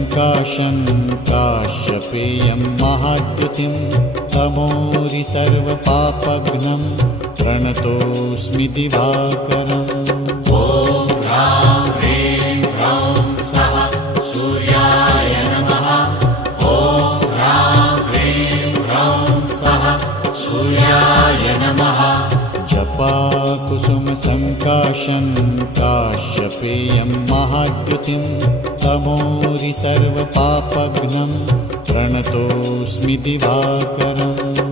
सङ्काशं काश्यपेयं महाद्युतिं तमोरि सर्वपापघ्नं प्रणतोऽस्मि दिवाकरम्। ॐ ह्रां ह्रीं ह्रौं स्वः सूर्याय नमः। ॐ ह्रां ह्रीं ह्रौं स्वः सूर्याय नमः। जपाकुसुमसङ्काशं काश्यपेयं महाद्युतिं तमोरि सर्वपापघ्नं प्रणतोऽस्मि दिवाकरम्।